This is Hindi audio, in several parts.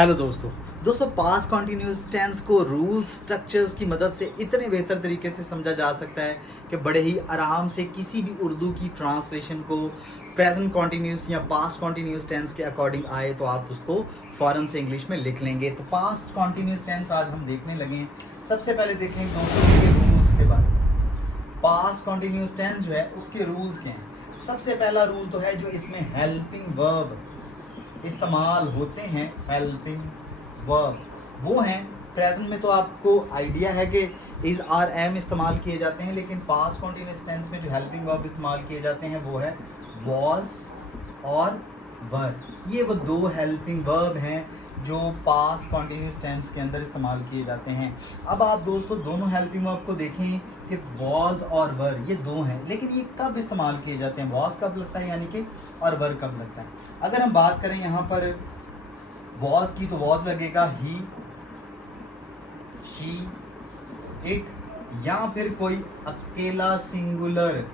हेलो दोस्तों पास्ट कॉन्टिन्यूस टेंस को रूल्स स्ट्रक्चर्स की मदद से इतने बेहतर तरीके से समझा जा सकता है कि बड़े ही आराम से किसी भी उर्दू की ट्रांसलेशन को प्रेजेंट कॉन्टिन्यूस या पास्ट कॉन्टिन्यूस टेंस के अकॉर्डिंग आए तो आप उसको फ़ौरन से इंग्लिश में लिख लेंगे। तो पास्ट कॉन्टिन्यूस टेंस आज हम देखने लगे हैं। सबसे पहले देखें दोस्तों के रूल्स के बारे में। पास्ट कॉन्टिन्यूस टेंस जो है उसके रूल्स क्या हैं। सबसे पहला रूल तो है जो इसमें हेल्पिंग वर्ब इस्तेमाल होते हैं। हेल्पिंग वर्ब वो हैं, प्रेजेंट में तो आपको आइडिया है कि इज आर एम इस्तेमाल किए जाते हैं, लेकिन पास्ट कॉन्टिन्यूस टेंस में जो हेल्पिंग वर्ब इस्तेमाल किए जाते हैं वो है वॉज और वर। ये वो दो हेल्पिंग वर्ब हैं जो पास्ट कॉन्टिन्यूस टेंस के अंदर इस्तेमाल किए जाते हैं। अब आप दोस्तों दोनों हेल्पिंग वर्ब को देखें कि वॉज और वर ये दो हैं, लेकिन ये कब इस्तेमाल किए जाते हैं। वॉज कब लगता है यानी कि, और वर कब लगता है। अगर हम बात करें यहाँ पर वॉज की तो वॉज लगेगा ही, शी, इट, या फिर कोई अकेला सिंगुलर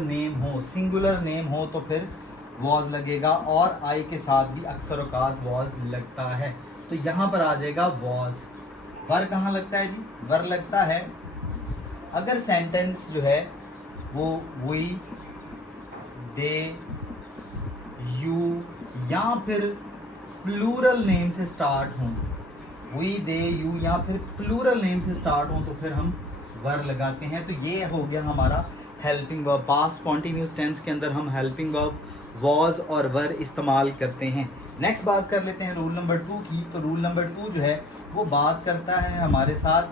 नेम हो तो फिर वॉज लगेगा, और आई के साथ भी अक्सर औकात वॉज लगता है। तो यहाँ पर आ जाएगा वॉज। वर कहाँ लगता है जी? वर लगता है अगर सेंटेंस जो है वो वी, दे, यू या फिर प्लूरल नेम से स्टार्ट हों। वी, दे, यू या फिर प्लूरल नेम से स्टार्ट हों तो फिर हम वर लगाते हैं। तो ये हो गया हमारा helping verb. Past continuous tense के अंदर हम हेल्पिंग वर्ब वॉज और वर इस्तेमाल करते हैं। नेक्स्ट बात कर लेते हैं रूल नंबर 2 की। तो रूल नंबर 2 जो है वो बात करता है हमारे साथ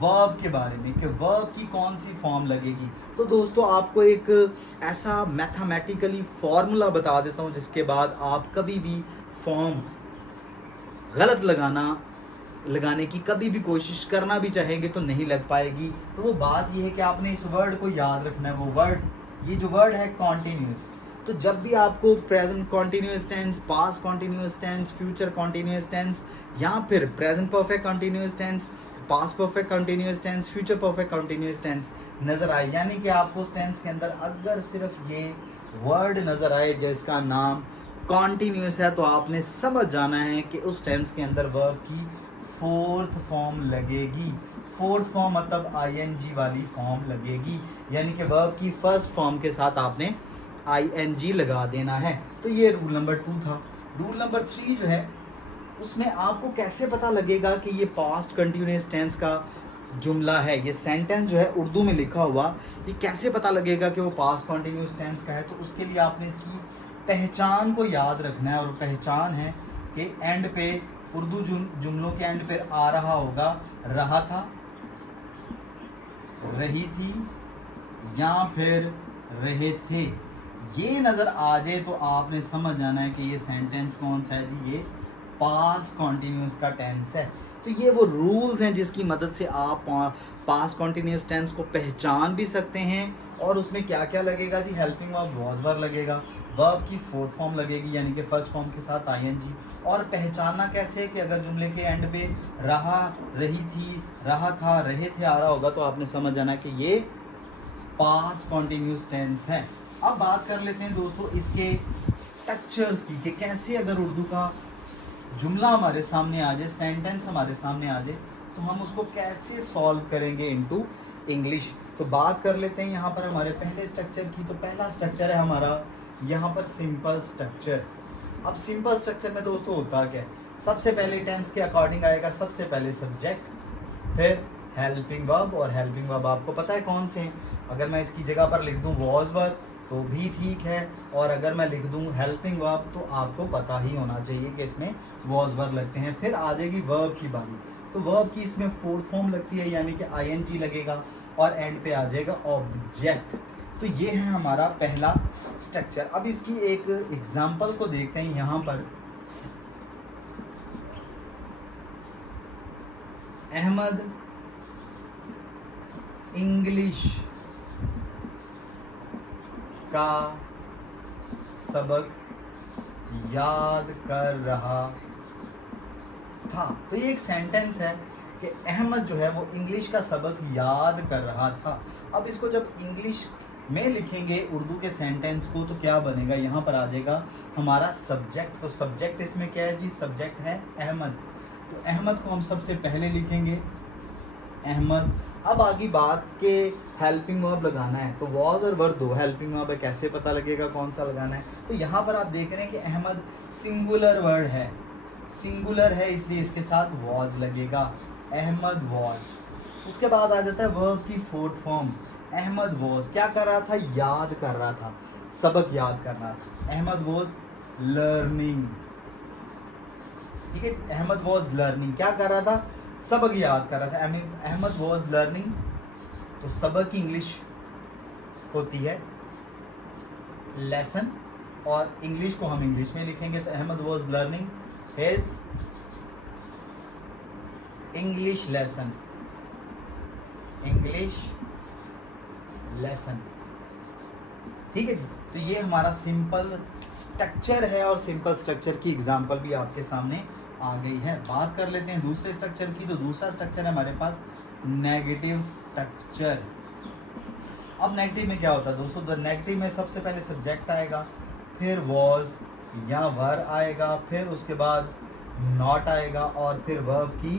वर्ब के बारे में कि वर्ब की कौन सी फॉर्म लगेगी। तो दोस्तों आपको एक ऐसा मैथमेटिकली फॉर्मूला बता देता हूँ जिसके बाद आप कभी भी फॉर्म गलत लगाने की कभी भी कोशिश करना भी चाहेंगे तो नहीं लग पाएगी। तो वो बात ये है कि आपने इस वर्ड को याद रखना है। वो वर्ड, ये जो वर्ड है कॉन्टिन्यूस। तो जब भी आपको present continuous tense, past continuous tense, future continuous tense या फिर present perfect continuous tense, past perfect continuous tense, future perfect continuous tense नजर आए, यानी कि आपको उस टेंस के अंदर अगर सिर्फ ये वर्ड नजर आए जिसका नाम कॉन्टिन्यूस है, तो आपने समझ जाना है कि उस टेंस के अंदर वर्ब की फोर्थ फॉर्म लगेगी। फोर्थ फॉर्म मतलब आईएनजी वाली फॉर्म लगेगी, यानी कि वर्ब की फर्स्ट फॉर्म के साथ आपने आईएनजी लगा देना है। तो ये रूल नंबर 2 था। रूल नंबर 3 जो है उसमें आपको कैसे पता लगेगा कि ये पास्ट कंटिन्यूअस टेंस का जुमला है, ये सेंटेंस जो है उर्दू में लिखा हुआ, ये कैसे पता लगेगा कि वो पास्ट कंटिन्यूअस टेंस का है। तो उसके लिए आपने इसकी पहचान को याद रखना है, और पहचान है कि एंड पे उर्दू जुमलों के एंड पे आ रहा होगा रहा था, रही थी या फिर रहे थे। ये नज़र आ जाए तो आपने समझ जाना है कि ये सेंटेंस कौन सा है जी, ये पास्ट कॉन्टिन्यूस का टेंस है। तो ये वो रूल्स हैं जिसकी मदद से आप पास्ट कॉन्टिन्यूस टेंस को पहचान भी सकते हैं। और उसमें क्या क्या लगेगा जी? हेल्पिंग वर्ब वॉज वर लगेगा, वर्ब की फोर्थ फॉर्म लगेगी यानी कि फर्स्ट फॉर्म के साथ आईएनजी। और पहचानना कैसे कि अगर जुमले के एंड पे रहा, रही थी, रहा था, रहे थे आ रहा होगा तो आपने समझ जाना कि ये पास्ट कॉन्टिन्यूस टेंस है। अब बात कर लेते हैं दोस्तों इसके स्ट्रक्चर्स की कि कैसे अगर उर्दू का जुमला हमारे सामने आ जाए, सेंटेंस हमारे सामने आ जाए, तो हम उसको कैसे सॉल्व करेंगे इनटू इंग्लिश। तो बात कर लेते हैं यहाँ पर हमारे पहले स्ट्रक्चर की। तो पहला स्ट्रक्चर है हमारा यहाँ पर सिंपल स्ट्रक्चर। अब सिंपल स्ट्रक्चर में दोस्तों होता क्या है? सबसे पहले टेंस के अकॉर्डिंग आएगा सबसे पहले सब्जेक्ट, फिर हेल्पिंग वर्ब, और हेल्पिंग वर्ब आपको पता है कौन से हैं। अगर मैं इसकी जगह पर लिख दूँ वॉज वर तो भी ठीक है, और अगर मैं लिख दूँ हेल्पिंग वर्ब तो आपको पता ही होना चाहिए कि इसमें वॉज वर लगते हैं। फिर आ जाएगी वर्ब की बारी। तो वर्ब की इसमें फोर्थ फॉर्म लगती है यानी कि आईएनजी लगेगा, और एंड पे आ जाएगा ऑब्जेक्ट। तो ये है हमारा पहला स्ट्रक्चर। अब इसकी एक एग्जांपल को देखते हैं यहाँ पर। अहमद इंग्लिश का सबक याद कर रहा था। तो ये एक सेंटेंस है कि अहमद जो है वो इंग्लिश का सबक याद कर रहा था। अब इसको जब इंग्लिश में लिखेंगे उर्दू के सेंटेंस को तो क्या बनेगा? यहाँ पर आ जाएगा हमारा सब्जेक्ट। तो सब्जेक्ट इसमें क्या है जी, सब्जेक्ट है अहमद। तो अहमद को हम सबसे पहले लिखेंगे अहमद। अब आगे बात के हेल्पिंग वर्ब लगाना है, तो वॉज और वर दो हेल्पिंग वर्ब है, कैसे पता लगेगा कौन सा लगाना है। तो यहाँ पर आप देख रहे हैं कि अहमद सिंगुलर वर्ड है, सिंगुलर है इसलिए इसके साथ वॉज लगेगा, अहमद वॉज। उसके बाद आ जाता है वर्ब की फोर्थ फॉर्म, अहमद वॉज क्या कर रहा था, याद कर रहा था, सबक याद कर रहा था। अहमद वॉज लर्निंग, ठीक है, अहमद वॉज लर्निंग क्या कर रहा था, सबक याद कर रहा था। अहमद वॉज लर्निंग, तो सबक की इंग्लिश होती है लेसन, और इंग्लिश को हम इंग्लिश में लिखेंगे, तो Ahmed was learning his English lesson, English lesson, ठीक है जी। तो ये हमारा सिंपल स्ट्रक्चर है, और सिंपल स्ट्रक्चर की एग्जांपल भी आपके सामने आ गई है। बात कर लेते हैं दूसरे स्ट्रक्चर की। तो दूसरा स्ट्रक्चर है हमारे पास नेगेटिव स्ट्रक्चर। अब नेगेटिव में क्या होता है दोस्तों, तो नेगेटिव में सबसे पहले सब्जेक्ट आएगा, फिर वॉज या वर आएगा, फिर उसके बाद नॉट आएगा, और फिर वर्ब की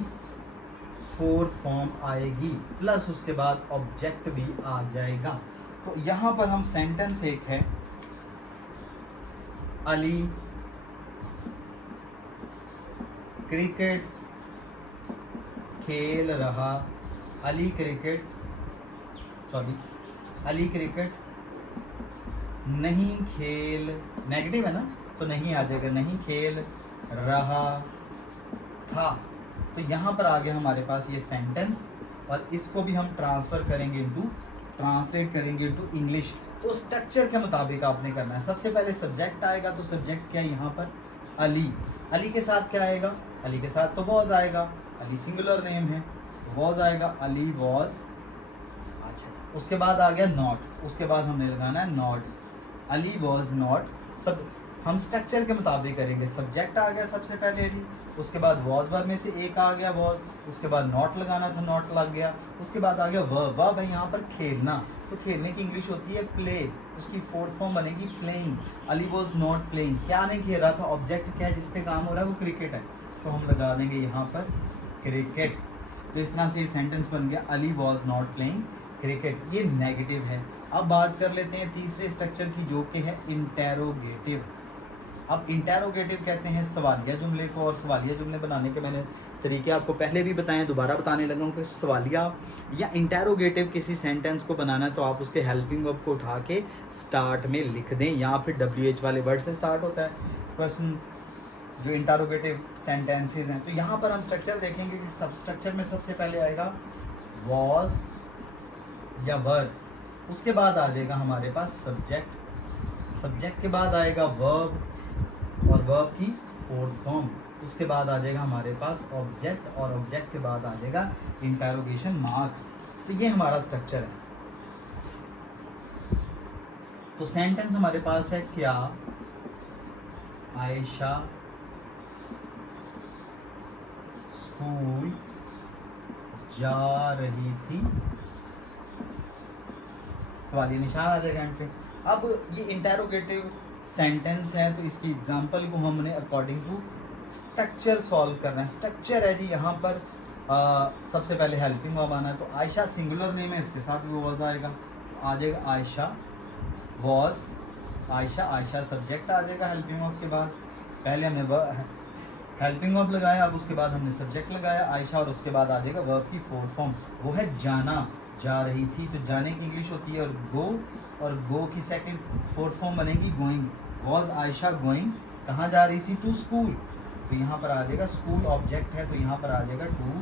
फोर्थ फॉर्म आएगी, प्लस उसके बाद ऑब्जेक्ट भी आ जाएगा। तो यहाँ पर हम सेंटेंस एक है, अली क्रिकेट खेल रहा, अली क्रिकेट नहीं खेल, नेगेटिव है ना, तो नहीं आ जाएगा, नहीं खेल रहा था। तो यहाँ पर आ गया हमारे पास ये सेंटेंस, और इसको भी हम ट्रांसलेट करेंगे इनटू इंग्लिश। तो स्ट्रक्चर के मुताबिक आपने करना है। सबसे पहले सब्जेक्ट आएगा, तो सब्जेक्ट क्या है यहाँ पर, अली। अली के साथ क्या आएगा, अली के साथ तो वॉज आएगा, अली सिंगुलर नेम है तो वॉज आएगा, अली वॉज। अच्छा, उसके बाद आ गया नॉट, उसके बाद हमने लगाना है नॉट, अली वॉज नॉट। सब हम स्ट्रक्चर के मुताबिक करेंगे। सब्जेक्ट आ गया सबसे पहले अली, उसके बाद वॉज वर्ब में से एक आ गया वॉज, उसके बाद नॉट लगाना था नॉट लग गया, उसके बाद आ गया वर्ब। वर्ब है यहाँ पर खेलना, तो खेलने की इंग्लिश होती है प्ले, उसकी फोर्थ फॉर्म बनेगी playing. Ali was not playing, क्या नहीं खेल रहा था, ऑब्जेक्ट क्या है जिस पे काम हो रहा है वो क्रिकेट है, तो हम लगा देंगे यहाँ पर क्रिकेट। तो इस तरह से ये सेंटेंस बन गया, Ali was not playing cricket. ये नेगेटिव है। अब बात कर लेते हैं तीसरे स्ट्रक्चर की, जो कि है इंटेरोगेटिव। अब इंटेरोगेटिव कहते हैं सवालिया जुमले को, और सवालिया जुमले बनाने के मैंने तरीके आपको पहले भी बताएं, दोबारा बताने लगा हूँ कि सवालिया या इंटेरोगेटिव किसी सेंटेंस को बनाना है तो आप उसके हेल्पिंग वर्ब को उठा के स्टार्ट में लिख दें, या फिर WH वाले वर्ड से स्टार्ट होता है क्वेश्चन जो इंटेरोगेटिव सेंटेंसेस हैं। तो यहाँ पर हम स्ट्रक्चर देखेंगे कि सब स्ट्रक्चर में सबसे पहले आएगा वॉज या वर, उसके बाद आ जाएगा हमारे पास सब्जेक्ट, सब्जेक्ट के बाद आएगा वर्ब और वर्ब की फोर्थ फॉर्म, उसके बाद आ जाएगा हमारे पास ऑब्जेक्ट, और ऑब्जेक्ट के बाद आ जाएगा इंटेरोगेशन मार्क। तो ये हमारा स्ट्रक्चर है। तो सेंटेंस हमारे पास है, क्या आयशा स्कूल जा रही थी, सवालिया निशान आ जाएगा एंड पे। अब ये इंटेरोगेटिव सेंटेंस है, तो इसकी एग्जांपल को हमने अकॉर्डिंग टू स्ट्रक्चर सॉल्व करना है। स्ट्रक्चर है जी यहाँ पर सबसे पहले हेल्पिंग वर्ब आना है, तो आयशा सिंगुलर नेम है, इसके साथ भी वॉज आएगा, आ जाएगा आयशा वॉज, आयशा, आयशा सब्जेक्ट आ जाएगा हेल्पिंग वर्ब के बाद। पहले हमने हेल्पिंग वर्ब लगाया, अब उसके बाद हमने सब्जेक्ट लगाया आयशा, और उसके बाद आ जाएगा वर्ब की फोर्थ फॉर्म, वो है जाना, जा रही थी, तो जाने की इंग्लिश होती है और गो की सेकंड फोर्थ फॉर्म बनेगी गोइंग। वॉज आयशा गोइंग, कहाँ जा रही थी, टू स्कूल, तो यहाँ पर आ जाएगा स्कूल ऑब्जेक्ट है, तो यहाँ पर आ जाएगा टू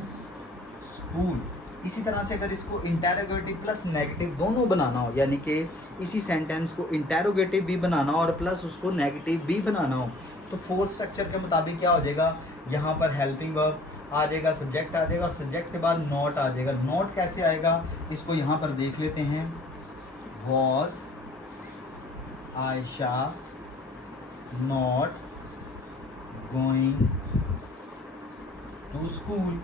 स्कूल। इसी तरह से अगर इसको इंटेरोगेटिव प्लस नेगेटिव दोनों बनाना हो, यानी कि इसी सेंटेंस को इंटेरोगेटिव भी बनाना हो और प्लस उसको नेगेटिव भी बनाना हो, तो फोर्थ स्ट्रक्चर के मुताबिक क्या हो जाएगा, यहाँ पर हेल्पिंग वर्ब आ जाएगा, सब्जेक्ट आ जाएगा, और सब्जेक्ट के बाद नॉट आ जाएगा। नॉट कैसे आएगा, इसको यहाँ पर देख लेते हैं, was Aisha not going to school,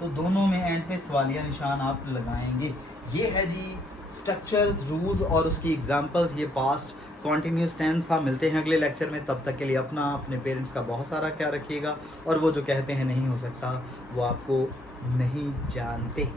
तो दोनों में एंड पे सवालिया निशान आप लगाएंगे। ये है जी स्ट्रक्चर्स, रूल्स और उसकी एग्जांपल्स, ये पास्ट कॉन्टिन्यूस टेंस था। मिलते हैं अगले लेक्चर में, तब तक के लिए अपने पेरेंट्स का बहुत सारा ख्याल रखिएगा, और वो जो कहते हैं नहीं हो सकता वो आपको नहीं जानते।